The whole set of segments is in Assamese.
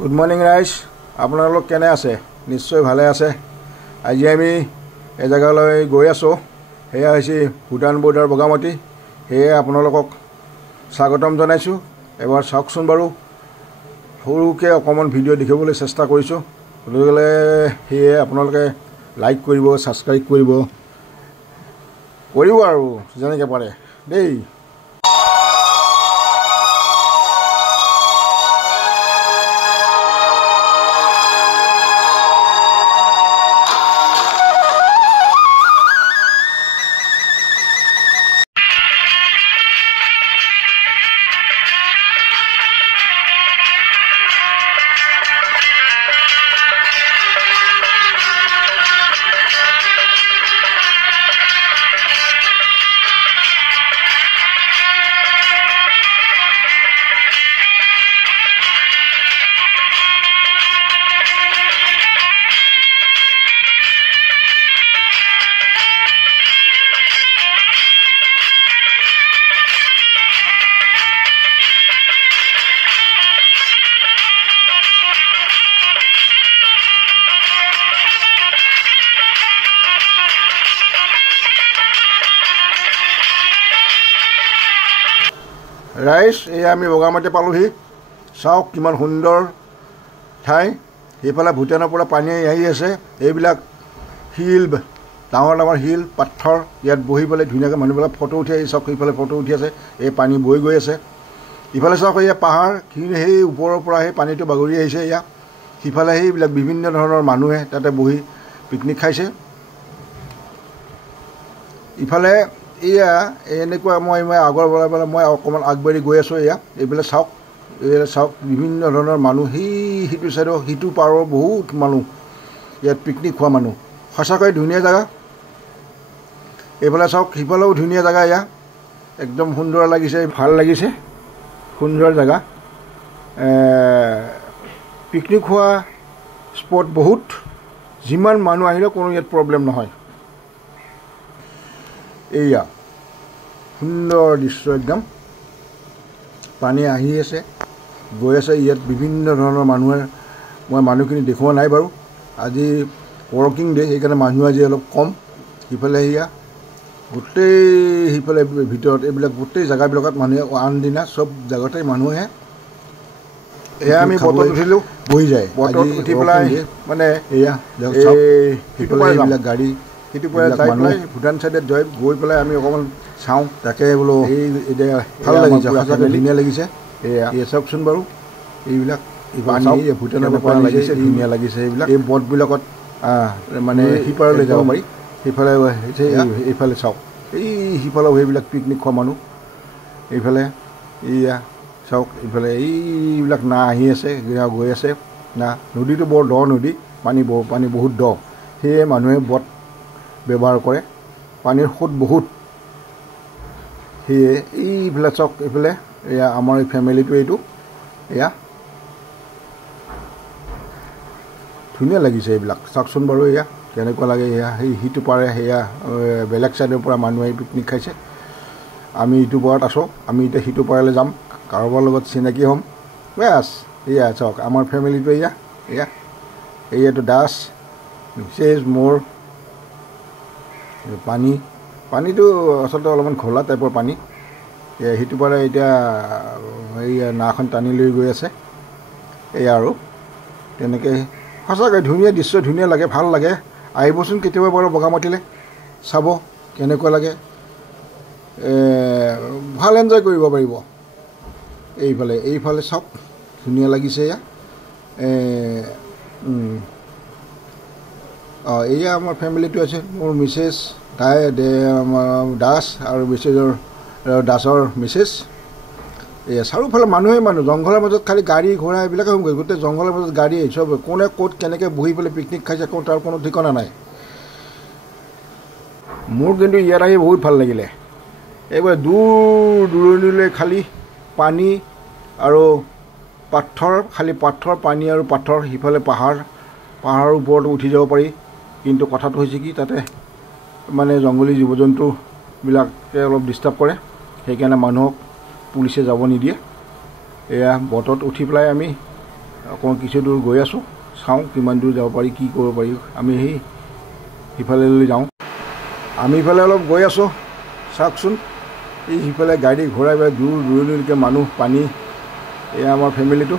গুড মৰ্নিং ৰাইজ, আপোনালোক কেনে আছে? নিশ্চয় ভালে আছে। আজি আমি এই জেগালৈ গৈ আছোঁ। সেয়া হৈছে ভূটান বৰ্ডাৰ বগামাটি। সেয়ে আপোনালোকক স্বাগতম জনাইছোঁ। এবাৰ চাওকচোন বাৰু, সৰুকৈ অকণমান ভিডিঅ' দেখিবলৈ চেষ্টা কৰিছোঁ। গতিকে সেয়ে আপোনালোকে লাইক কৰিব, ছাবস্ক্ৰাইব কৰিব আৰু যেনেকৈ পাৰে দেই। ৰাইজ, এয়া আমি বগামাটি পালোহি। চাওক কিমান সুন্দৰ ঠাই। সেইফালে ভূটানৰ পৰা পানী আহি আছে। এইবিলাক শিল, ডাঙৰ ডাঙৰ শিল, পাথৰ। ইয়াত বহি পেলাই ধুনীয়াকৈ মানুহবিলাক ফটো উঠি আহি চাওক, সেইফালে ফটো উঠি আছে। এই পানী বৈ গৈ আছে। ইফালে চাওক, এয়া পাহাৰ, সেই ওপৰৰ পৰা সেই পানীটো বাগৰি আহিছে। এয়া সিফালে সেইবিলাক বিভিন্ন ধৰণৰ মানুহে তাতে বহি পিকনিক খাইছে। ইফালে এয়া এনেকুৱা মই আগৰ পৰা মই অকণমান আগবাঢ়ি গৈ আছোঁ। এইফালে চাওক বিভিন্ন ধৰণৰ মানুহ। সিটো চাইডৰ সিটো পাৰৰ বহুত মানুহ ইয়াত পিকনিক খোৱা মানুহ। সঁচাকৈ ধুনীয়া জেগা। এইফালে চাওক, সিফালেও ধুনীয়া জেগা। এয়া একদম সুন্দৰ লাগিছে, ভাল লাগিছে, সুন্দৰ জেগা। পিকনিক খোৱা স্পট বহুত। যিমান মানুহ আহিলেও কোনো ইয়াত প্ৰব্লেম নহয়। এয়া সুন্দৰ দৃশ্য একদম। পানী আহি আছে, গৈ আছে। ইয়াত বিভিন্ন ধৰণৰ মানুহে, মই মানুহখিনি দেখুওৱা নাই বাৰু। আজি ৱৰ্কিং ডে, সেইকাৰণে মানুহ আজি অলপ কম। সিফালে এয়া গোটেই সিফালে ভিতৰত এইবিলাক গোটেই জেগাবিলাকত মানুহে আনদিনা চব জেগাতে মানুহে এয়া আমি বটত উঠিলোঁ, বহি যায়। বটত উঠি পেলাই মানে এয়া সিফালে এইবিলাক গাড়ী সেইটো পৰা যাই পেলাই ভূটান চাইডত গৈ পেলাই আমি অকণমান চাওঁ। তাকে বোলো এই এতিয়া ভাল লাগিছে, সঁচাকৈ ধুনীয়া লাগিছে। এয়া চাওকচোন বাৰু, এইবিলাক পানী ভূটানৰ পৰা লাগিছে, ধুনীয়া লাগিছে। এইবিলাক এই বটবিলাকত মানে সিপাৰলৈ যাব পাৰি। সেইফালে এইফালে চাওক, এই সিফালেও সেইবিলাক পিকনিক খোৱা মানুহ। এইফালে এয়া চাওক, এইফালে এইবিলাক নাও আহি আছে, গৈ আছে। নদীটো বৰ দ নদী, পানী বহুত দ। সেয়ে মানুহে বট ব্যৱহাৰ কৰে। পানীৰ সোঁত বহুত। সেয়ে এইফালে চাওক, এইফালে এয়া আমাৰ এই ফেমিলিটো। এইটো এয়া ধুনীয়া লাগিছে। এইবিলাক চাওকচোন বাৰু, এয়া কেনেকুৱা লাগে। এয়া সিটো পাৰে, সেয়া বেলেগ ছাইডৰ পৰা মানুহ আহি পিকনিক খাইছে। আমি ইটো পাৰত আছোঁ। আমি এতিয়া সিটো পাৰলৈ যাম, কাৰোবাৰ লগত চিনাকি হ'ম। বাছ এয়া চাওক আমাৰ ফেমিলিটো। এয়াটো দাস, মিছেছ, মোৰ। পানীটো আচলতে অলপমান ঘোলা টাইপৰ পানী। সিটো পাৰে এতিয়া এইয়া নাওখন টানি লৈ গৈ আছে। এয়া আৰু তেনেকৈ সঁচাকৈ ধুনীয়া দৃশ্য, ধুনীয়া লাগে, ভাল লাগে। আহিবচোন কেতিয়াবা বাৰু বগামাটিলৈ, চাব কেনেকুৱা লাগে। ভাল এনজয় কৰিব পাৰিব। এইফালে চাওক, ধুনীয়া লাগিছে। এয়া আমাৰ ফেমিলিটো আছে। মোৰ মিছেছ দাস আৰু দাসৰ মিছেছ। এয়া চাৰিওফালে মানুহ। জংঘলৰ মাজত খালি গাড়ী ঘোঁৰা এইবিলাকে হৈ গ'ল। গোটেই জংঘলৰ মাজত গাড়ী চব। কোনে ক'ত কেনেকৈ বহি পেলাই পিকনিক খাইছে তাৰ কোনো ঠিকনা নাই। মোৰ কিন্তু ইয়াত আহি বহুত ভাল লাগিলে। এইবাৰ দূৰ দূৰণিলৈ খালি পানী আৰু পাথৰ, খালি পাথৰ, পানী আৰু পাথৰ। সিফালে পাহাৰৰ ওপৰতো উঠি যাব পাৰি। কিন্তু কথাটো হৈছে কি, তাতে মানে জংঘলী জীৱ জন্তুবিলাকে অলপ ডিষ্টাৰ্ব কৰে। সেইকাৰণে মানুহক পুলিচে যাব নিদিয়ে। এয়া বটত উঠি পেলাই আমি অকণমান কিছু দূৰ গৈ আছোঁ, চাওঁ কিমান দূৰ যাব পাৰি, কি কৰিব পাৰি। আমি সিফালে যাওঁ। আমি ইফালে অলপ গৈ আছোঁ, চাওকচোন সিফালে গাড়ী ঘূৰাই পেলাই দূৰ দূৰণিলৈকে মানুহ, পানী। এয়া আমাৰ ফেমিলিটো।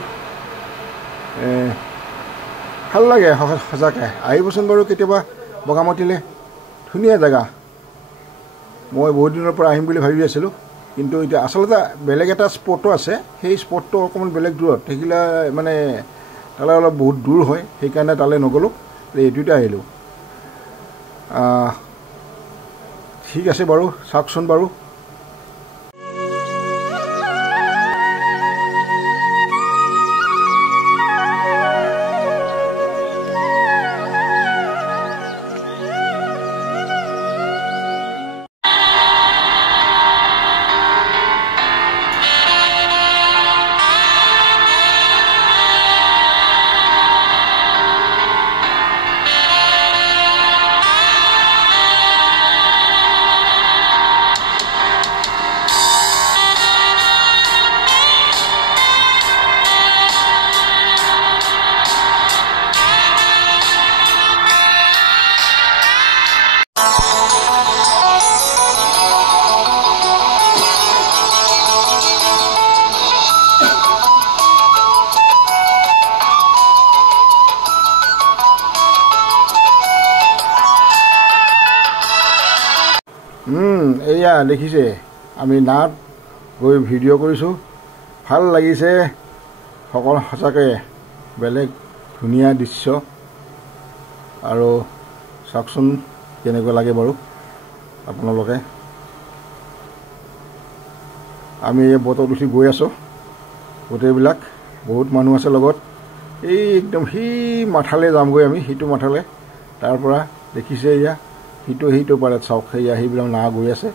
ভাল লাগে সঁচাকৈ। আহিবচোন বাৰু কেতিয়াবা বগামাটিলৈ, ধুনীয়া জেগা। মই বহুত দিনৰ পৰা আহিম বুলি ভাবি আছিলোঁ, কিন্তু এতিয়া আচলতে বেলেগ এটা স্পটো আছে। সেই স্পটটো অকণমান বেলেগ দূৰত, সেইগিলা মানে তালৈ অলপ বহুত দূৰ হয়, সেইকাৰণে তালৈ নগ'লোঁ, এইটোতে আহিলোঁ। ঠিক আছে বাৰু, চাওকচোন বাৰু। এয়া দেখিছে, আমি নাৱত গৈ ভিডিঅ' কৰিছোঁ, ভাল লাগিছে সকলো। সঁচাকৈ বেলেগ ধুনীয়া দৃশ্য। আৰু চাওকচোন কেনেকুৱা লাগে বাৰু আপোনালোকে। আমি এই বটত উঠি গৈ আছোঁ, গোটেইবিলাক বহুত মানুহ আছে লগত। এই একদম সেই মাথালৈ যামগৈ আমি, সিটো মাথালৈ। তাৰ পৰা দেখিছে এয়া সেইটো পাৰত চাওক, সেয়া সেইবিলাক নাও গৈ আছে,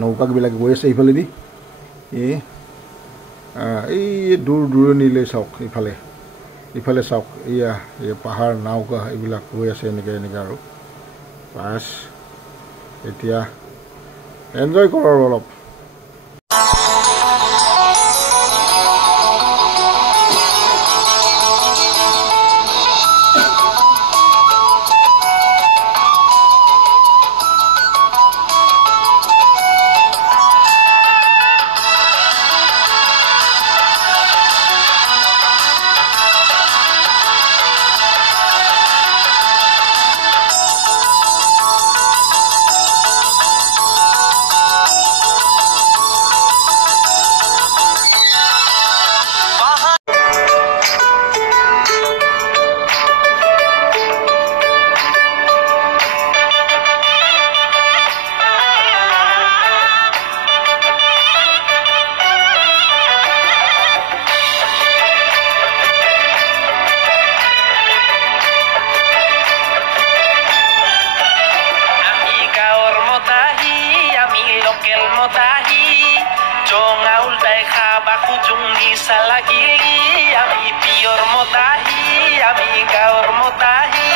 নৌকাবিলাক গৈ আছে ইফালেদি। এই দূৰ দূৰণিলৈ চাওক, ইফালে চাওক, এয়া এই পাহাৰ, নাওকা এইবিলাক গৈ আছে এনেকৈ আৰু। বাছ এতিয়া এনজয় কৰোঁ আৰু অলপ। Ami pior motahi, ami gaur motahi,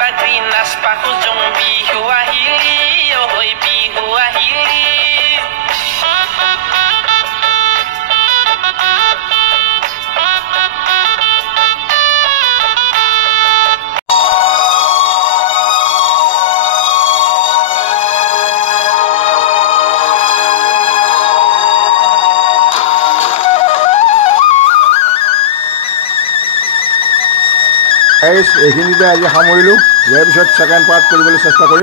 bagri nas pakujung bihu ahili, ohoi bihu ahili. এইখিনিতে আজি সামৰিলোঁ। ইয়াৰ পিছত ছেকেণ্ড পাৰ্ট কৰিবলৈ চেষ্টা কৰিম।